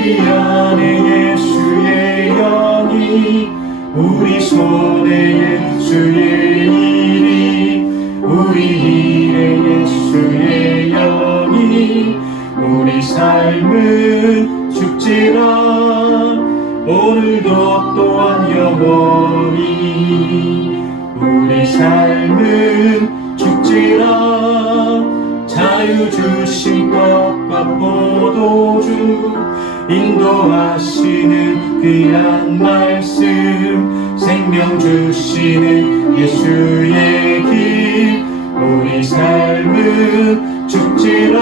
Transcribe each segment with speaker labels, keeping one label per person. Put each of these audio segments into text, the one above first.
Speaker 1: 우리 안에 예수의 영이 우리 손에 예수의 일이 우리 일에 예수의 영이 우리 삶은 죽지라 오늘도 또한 영원히 우리 삶은 죽지라 자유주 신 떡과 포도주 인도하시는 귀한 말씀 생명 주시는 예수의 길 우리 삶은 죽지라.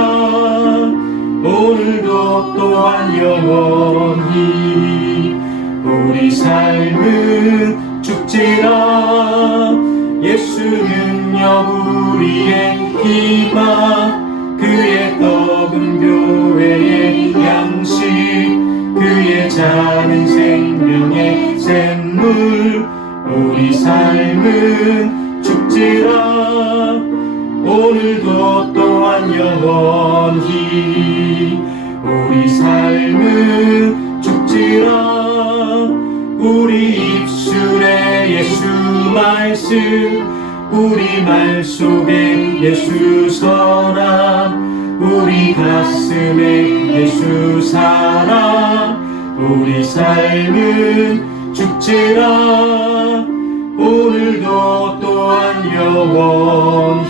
Speaker 1: 오늘도 또한 영원히 우리 삶은 죽지라. 예수는요 우리의 희망 잔은 생명의 샘물 우리 삶은 죽지라 오늘도 또한 영원히 우리 삶은 죽지라 우리 입술에 예수 말씀 우리 말 속에 예수 선함 우리 가슴에 예수 사랑 우리 삶은 죽지라. 오늘도 또한 영원히